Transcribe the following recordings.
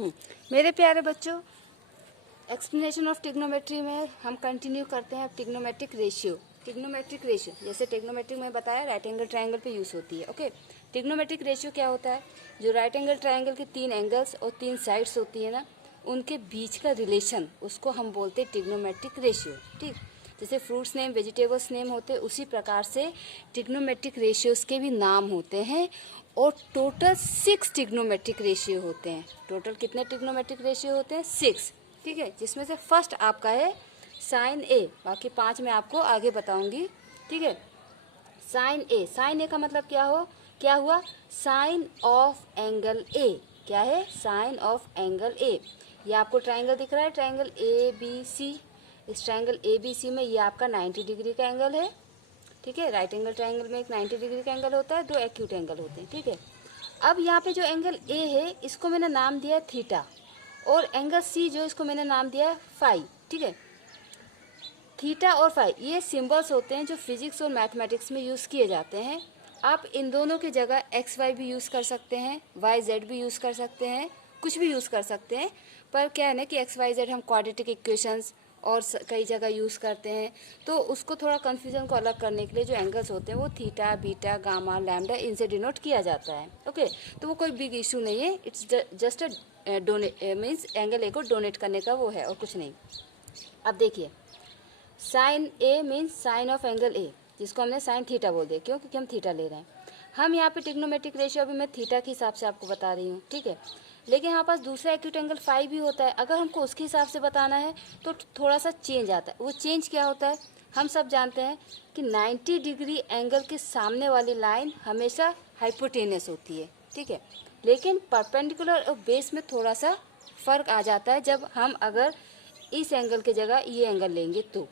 मेरे प्यारे बच्चों, एक्सप्लेनेशन ऑफ ट्रिग्नोमेट्री में हम कंटिन्यू करते हैं ट्रिग्नोमेट्रिक रेशियो। ट्रिग्नोमेट्रिक रेशियो जैसे ट्रिग्नोमेट्रिक में बताया राइट एंगल ट्रायंगल पे यूज़ होती है। ओके, ट्रिग्नोमेट्रिक रेशियो क्या होता है? जो राइट एंगल ट्रायंगल के 3 एंगल्स और 3 साइड्स होती है ना, उनके बीच का रिलेशन, उसको हम बोलते हैं ट्रिग्नोमेट्रिक रेशियो। ठीक, जैसे फ्रूट्स नेम वेजिटेबल्स नेम होते हैं, उसी प्रकार से ट्रिग्नोमेट्रिक रेशियोज़ के भी नाम होते हैं। और टोटल 6 ट्रिग्नोमेट्रिक रेशियो होते हैं। टोटल कितने ट्रिग्नोमेट्रिक रेशियो होते हैं? 6। ठीक है, जिसमें से फर्स्ट आपका है साइन ए, बाकी 5 मैं आपको आगे बताऊंगी। ठीक है, साइन ए। साइन ए का मतलब क्या हुआ? Sine of angle A. क्या है? Sine of angle A. ये आपको ट्रायंगल दिख रहा है, ट्रायंगल ए बी सी। इस ट्रायंगल ए बी सी में ये आपका 90 डिग्री का एंगल है। ठीक है, राइट एंगल ट्रायंगल में एक 90 डिग्री का एंगल होता है, 2 एक्यूट एंगल होते हैं। ठीक है, अब यहाँ पे जो एंगल ए है, इसको मैंने नाम दिया है थीटा, और एंगल सी जो इसको मैंने नाम दिया है फाई। ठीक है, थीटा और फाई ये सिंबल्स होते हैं जो फिजिक्स और मैथमेटिक्स में यूज़ किए जाते हैं। आप इन दोनों की जगह एक्स वाई भी यूज़ कर सकते हैं, वाई जेड भी यूज़ कर सकते हैं, कुछ भी यूज़ कर सकते हैं। पर क्या है ना कि एक्स वाई जेड हम क्वाड्रेटिक इक्वेशंस और कई जगह यूज़ करते हैं, तो उसको थोड़ा कन्फ्यूजन को अलग करने के लिए जो एंगल्स होते हैं वो थीटा, बीटा, गामा, लैम्डा इनसे डिनोट किया जाता है। ओके, तो वो कोई बिग इशू नहीं है, it's just a donate means angle A को डोनेट करने का वो है और कुछ नहीं। अब देखिए, sine A means sine of angle A, जिसको हमने साइन थीटा बोल दिया। क्यों? क्योंकि हम थीटा ले रहे हैं। हम यहाँ पे ट्रिग्नोमेट्रिक रेशियो अभी मैं थीटा के हिसाब से आपको बता रही हूँ। ठीक है, लेकिन हमारे पास दूसरा एक्यूट एंगल फाई भी होता है। अगर हमको उसके हिसाब से बताना है तो थोड़ा सा चेंज आता है। वो चेंज क्या होता है? हम सब जानते हैं कि 90 डिग्री एंगल के सामने वाली लाइन हमेशा हाइपोटेनस होती है। ठीक है, लेकिन परपेंडिकुलर और बेस में थोड़ा सा फ़र्क आ जाता है। जब हम अगर इस एंगल की जगह ये एंगल लेंगे तो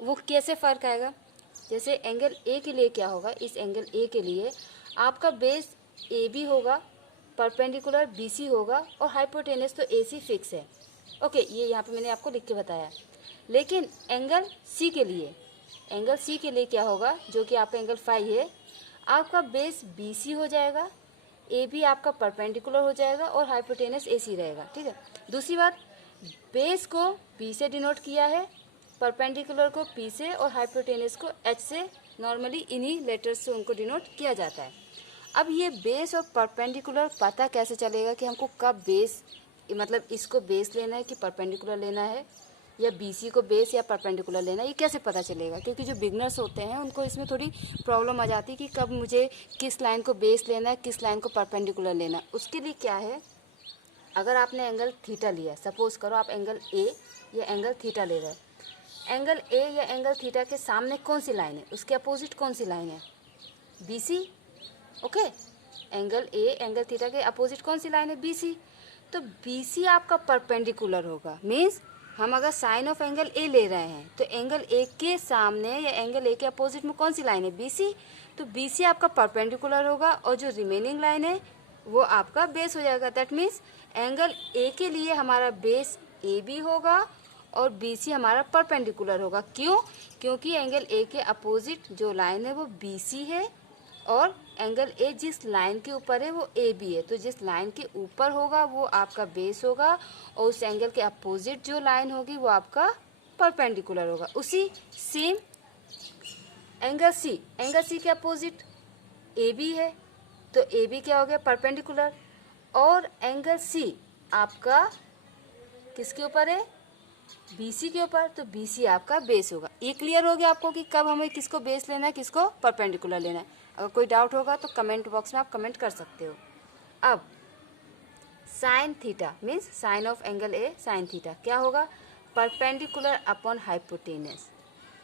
वो कैसे फ़र्क आएगा? जैसे एंगल ए के लिए क्या होगा? इस एंगल ए के लिए आपका बेस ए बी होगा, परपेंडिकुलर बी सी होगा, और हाइपोटेनस तो ए सी फिक्स है। ओके, ये यहाँ पे मैंने आपको लिख के बताया। लेकिन एंगल सी के लिए क्या होगा? जो कि आपका एंगल फाई है, आपका बेस बी सी हो जाएगा, ए बी आपका परपेंडिकुलर हो जाएगा, और हाइपोटेनस ए सी रहेगा। ठीक है, दूसरी बात, बेस को बी से डिनोट किया है, परपेंडिकुलर को पी से, और हाइपोटेनस को एच से। नॉर्मली इन्हीं लेटर्स से उनको डिनोट किया जाता है। अब ये बेस और परपेंडिकुलर पता कैसे चलेगा कि हमको कब बेस, मतलब इसको बेस लेना है कि परपेंडिकुलर लेना है, या बीसी को बेस या परपेंडिकुलर लेना है, ये कैसे पता चलेगा? क्योंकि जो बिगनर्स होते हैं उनको इसमें थोड़ी प्रॉब्लम आ जाती है कि कब मुझे किस लाइन को बेस लेना है, किस लाइन को परपेंडिकुलर लेना है। उसके लिए क्या है, अगर आपने एंगल थीटा लिया, सपोज करो आप एंगल ए या एंगल थीटा ले रहे हो, एंगल ए या एंगल थीटा के सामने कौन सी लाइन है, उसके अपोजिट कौन सी लाइन है? B C. Okay, angle A angle theta के अपोजिट कौन सी लाइन है? बी सी। तो बी सी आपका परपेंडिकुलर होगा। मीन्स हम अगर साइन ऑफ एंगल ए ले रहे हैं तो एंगल ए के सामने या एंगल ए के अपोजिट में कौन सी लाइन है? बी सी। तो बी सी आपका परपेंडिकुलर होगा, और जो रिमेनिंग लाइन है वो आपका बेस हो जाएगा। दैट मीन्स एंगल ए के लिए हमारा बेस ए बी होगा, और बी सी हमारा परपेंडिकुलर होगा। क्यों? क्योंकि एंगल ए के अपोजिट जो लाइन है वो बी सी है, और एंगल ए जिस लाइन के ऊपर है वो ए बी है। तो जिस लाइन के ऊपर होगा वो आपका बेस होगा, और उस एंगल के अपोजिट जो लाइन होगी वो आपका परपेंडिकुलर होगा। उसी सेम एंगल सी के अपोजिट ए बी है, तो ए बी क्या हो गया? परपेंडिकुलर। और एंगल सी आपका किसके ऊपर है? BC के ऊपर, तो BC आपका बेस होगा। ये क्लियर हो गया आपको कि कब हमें किसको बेस लेना है, किसको परपेंडिकुलर लेना है। अगर कोई डाउट होगा तो कमेंट बॉक्स में आप कमेंट कर सकते हो। अब sine theta means sine of angle A sine theta क्या होगा? Perpendicular upon hypotenuse.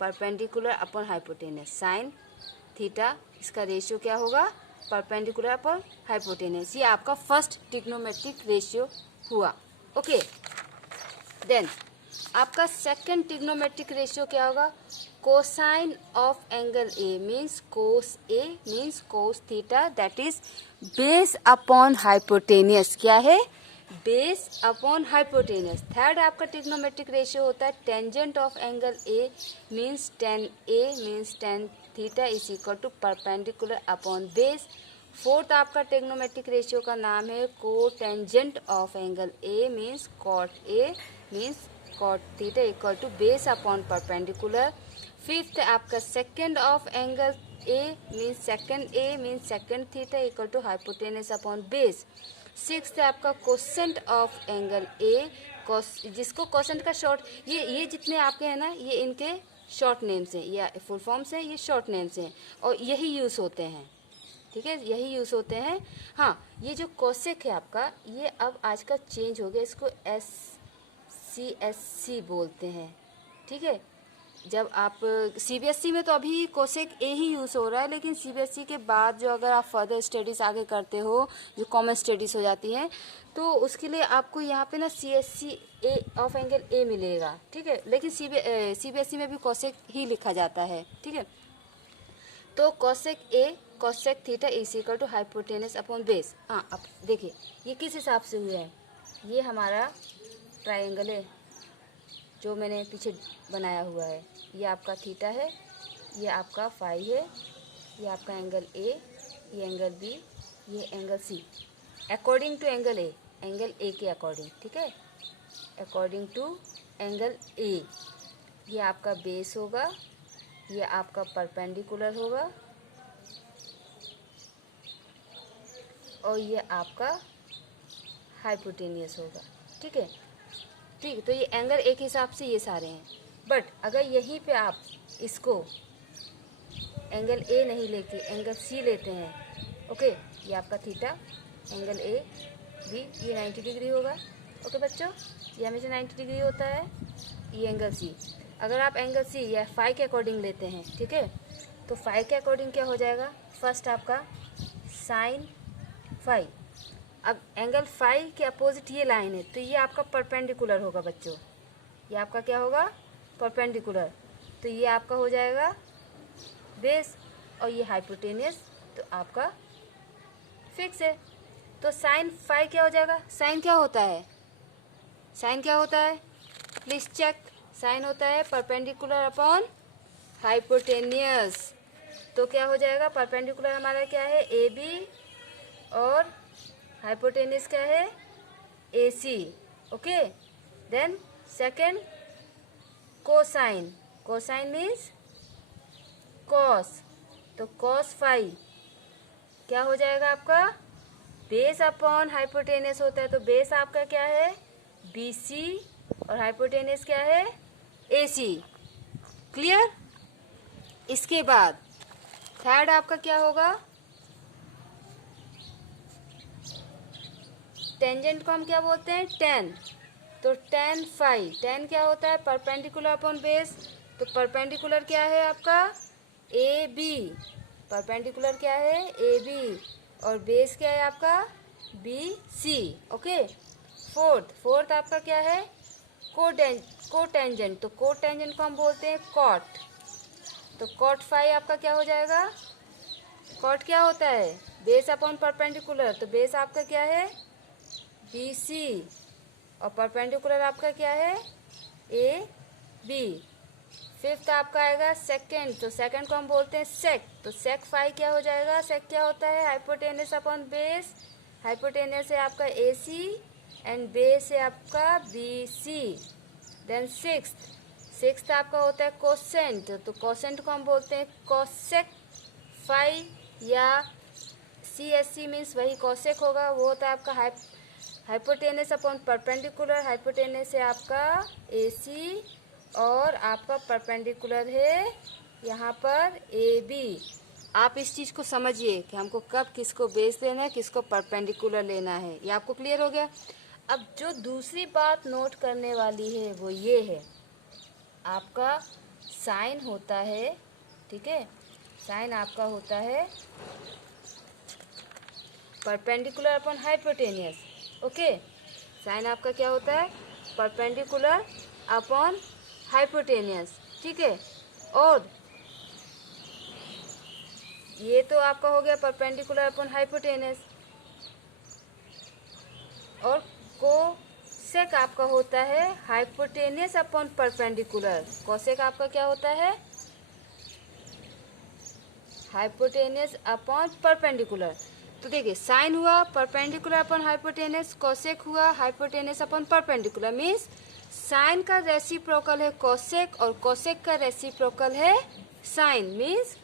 Perpendicular upon hypotenuse sine theta, इसका रेशियो क्या होगा? Perpendicular upon hypotenuse. ये आपका फर्स्ट ट्रिग्नोमेट्रिक रेशियो हुआ। ओके, देन आपका सेकंड ट्रिग्नोमेट्रिक रेशियो क्या होगा? Cosine of angle A means cos theta, that is base upon hypotenuse. क्या है? Base upon hypotenuse. थर्ड आपका ट्रिग्नोमेट्रिक रेशियो होता है tangent of angle A means tan theta is equal to perpendicular upon base. Fourth आपका trigonometric ratio का नाम है cotangent of angle A means cot A means cot theta equal to base upon perpendicular. Fifth आपका secant of angle A means secant theta equal to hypotenuse upon base. Sixth आपका cosecant of angle A, जिसको cosecant का short, ये जितने आपके हैं ना, ये इनके शॉर्ट नेम्स हैं या फुल फॉर्म्स हैं, ये शॉर्ट नेम्स हैं और यही यूज़ होते हैं, ठीक है, यही यूज़ होते हैं। हाँ, ये जो कोसेक है आपका, ये अब आजकल चेंज हो गया, इसको SCSC बोलते हैं, ठीक है। जब आप CBSE में तो अभी कोसेक ए ही यूज़ हो रहा है, लेकिन CBSE के बाद जो अगर आप फर्दर स्टडीज़ आगे करते हो, जो कॉमन स्टडीज़ हो जाती हैं, तो उसके लिए आपको यहाँ पे ना CSC ए ऑफ एंगल ए मिलेगा, ठीक है। लेकिन CBSE में भी कोसेक ही लिखा जाता है, ठीक है। तो cosec A cosec theta is equal to hypotenuse upon base. हाँ, अब देखिए ये किस हिसाब से हुआ है। ये हमारा ट्रायंगल है जो मैंने पीछे बनाया हुआ है, ये आपका थीटा है, ये आपका फाई है, ये आपका एंगल ए, ये एंगल बी, ये angle C, according to angle A के अकॉर्डिंग, ठीक है, अकॉर्डिंग टू एंगल ए। ये आपका बेस होगा, ये आपका परपेंडिकुलर होगा और ये आपका हाइपोटेनियस होगा, ठीक है। ठीक, तो ये एंगल एक हिसाब से ये सारे हैं। बट अगर यहीं पे आप इसको एंगल ए नहीं लेके एंगल सी लेते हैं, ओके, ये आपका थीटा, एंगल ए बी, ये 90 डिग्री होगा, ओके बच्चों, ये हमेशा 90 डिग्री होता है। ये एंगल सी, अगर आप एंगल सी या फाई के अकॉर्डिंग लेते हैं, ठीक है, तो फाई के अकॉर्डिंग क्या हो जाएगा, फर्स्ट आपका साइन फाई। अब एंगल फाई के अपोजिट ये लाइन है, तो ये आपका परपेंडिकुलर होगा बच्चों, ये आपका क्या होगा, परपेंडिकुलर, तो ये आपका हो जाएगा बेस और ये हाइपोटेनियस, तो आपका फिक्स है। तो साइन फाई क्या हो जाएगा, साइन क्या होता है, साइन क्या होता है, प्लीज चेक, साइन होता है परपेंडिकुलर अपॉन हाइपोटेनियस। तो क्या हो जाएगा, परपेंडिकुलर हमारा क्या है ए बी और हाइपोटेनियस क्या है AC, okay. Then second cosine, cosine means cos, तो कॉस फाई क्या हो जाएगा आपका, बेस अपॉन हाइपोटेनियस होता है, तो बेस आपका क्या है BC और हाइपोटेनियस क्या है AC, क्लियर। इसके बाद थर्ड आपका क्या होगा, टेंजेंट को हम क्या बोलते हैं, टेन, तो टेन फाई, टेन क्या होता है परपेंडिकुलर अपॉन बेस, तो परपेंडिकुलर क्या है आपका AB, परपेंडिकुलर क्या है AB और बेस क्या है आपका BC, ओके। फोर्थ आपका क्या है कोटेंजेंट, तो कोटेंजेंट को हम बोलते हैं कॉट, तो कॉट फाई आपका क्या हो जाएगा, कॉट क्या होता है बेस अपॉन परपेंडिकुलर, तो बेस आपका क्या है BC और परपेंडिकुलर आपका क्या है AB। फिफ्थ आपका आएगा सेकेंड, तो सेकेंड को हम बोलते हैं सेक, तो सेक फाई क्या हो जाएगा, सेक क्या होता है हाइपोटेनस अपॉन बेस, हाइपोटेनस है आपका AC एंड बेस है आपका BC। देन सिक्स्थ आपका होता है कोसेंट, तो कोसेंट को हम बोलते हैं कोसेक फाई या CSC मीन्स वही कोसेक होगा, वो होता है आपका हाइपोटेनस अपॉन परपेंडिकुलर, हाइपोटेनस है आपका AC और आपका परपेंडिकुलर है यहाँ पर AB। आप इस चीज़ को समझिए कि हमको कब किसको बेस लेना है, किसको परपेंडिकुलर लेना है, ये आपको क्लियर हो गया। अब जो दूसरी बात नोट करने वाली है वो ये है, आपका साइन होता है, ठीक है, साइन आपका होता है perpendicular upon hypotenuse, okay, sine आपका क्या होता है परपेंडिकुलर अपॉन हाइपोटेनियस, ठीक है। और ये तो आपका हो गया परपेंडिकुलर अपॉन हाइपोटेनियस, और कोसेक आपका होता है हाइपोटेनियस अपॉन परपेंडिकुलर, कोसेक आपका क्या होता है हाइपोटेनियस अपॉन परपेंडिकुलर। तो देखिए साइन हुआ परपेंडिकुलर अपन हाइपोटेनस, कोसेक हुआ hypotenuse upon perpendicular, means sine का रेसिप्रोकल है कोसेक और कोसेक का रेसिप्रोकल है साइन, मीन्स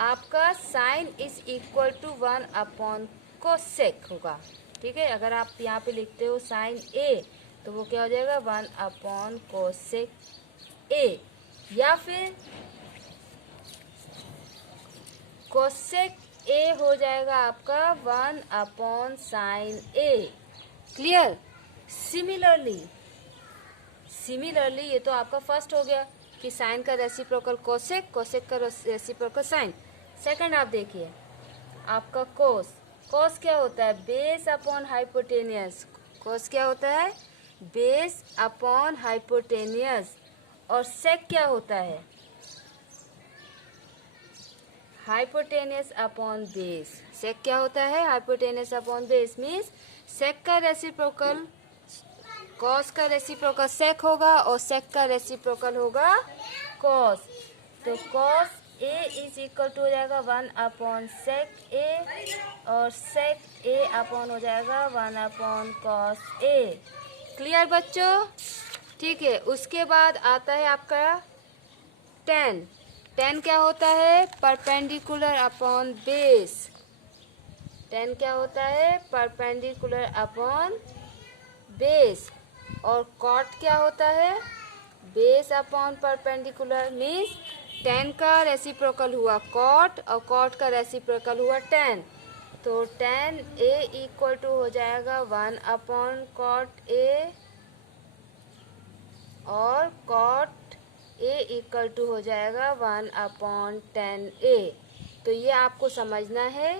आपका sine is equal to 1 upon cosec होगा। ठीक है, अगर आप यहाँ पे लिखते हो साइन ए तो वो क्या हो जाएगा 1 अपॉन कोसेक ए, या फिर कोसेक ए हो जाएगा आपका 1 अपॉन साइन ए। क्लियर? सिमिलरली ये तो आपका फर्स्ट हो गया कि साइन का रेसिप्रोकल कोसेक, कोसेक का रेसिप्रोकल साइन। सेकंड आप देखिए आपका कोस, कोस क्या होता है बेस अपॉन हाइपोटेनियस, कोस क्या होता है बेस अपॉन हाइपोटेनियस, और सेक क्या होता है हाइपोटेनियस अपॉन बेस। सेक क्या होता है hypotenuse upon base, means sec का रेसिप्रोकल कॉस का रेसिप्रोकल सेक होगा और सेक का रेसिप्रोकल होगा कॉस। तो cos A is equal to हो जाएगा 1 अपॉन सेक ए, और सेक ए अपॉन हो जाएगा 1 अपॉन कॉस ए। क्लियर बच्चों? ठीक है, उसके बाद आता है आपका टेन। टेन क्या होता है परपेंडिकुलर अपॉन बेस, टेन क्या होता है परपेंडिकुलर अपॉन बेस, और कॉट क्या होता है base upon perpendicular, means ten का रेसिप्रोकल हुआ कॉट और कॉट का रेसिप्रोकल हुआ टेन, तो टेन ए इक्वल टू हो जाएगा 1 अपॉन कॉट ए, और कॉट ए इक्वल टू हो जाएगा 1 अपॉन टेन ए। तो ये आपको समझना है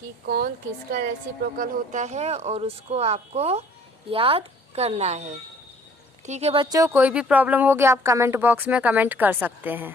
कि कौन किसका रेसिप्रोकल होता है और उसको आपको याद करना है। ठीक है बच्चों, कोई भी प्रॉब्लम होगी आप कमेंट बॉक्स में कमेंट कर सकते हैं।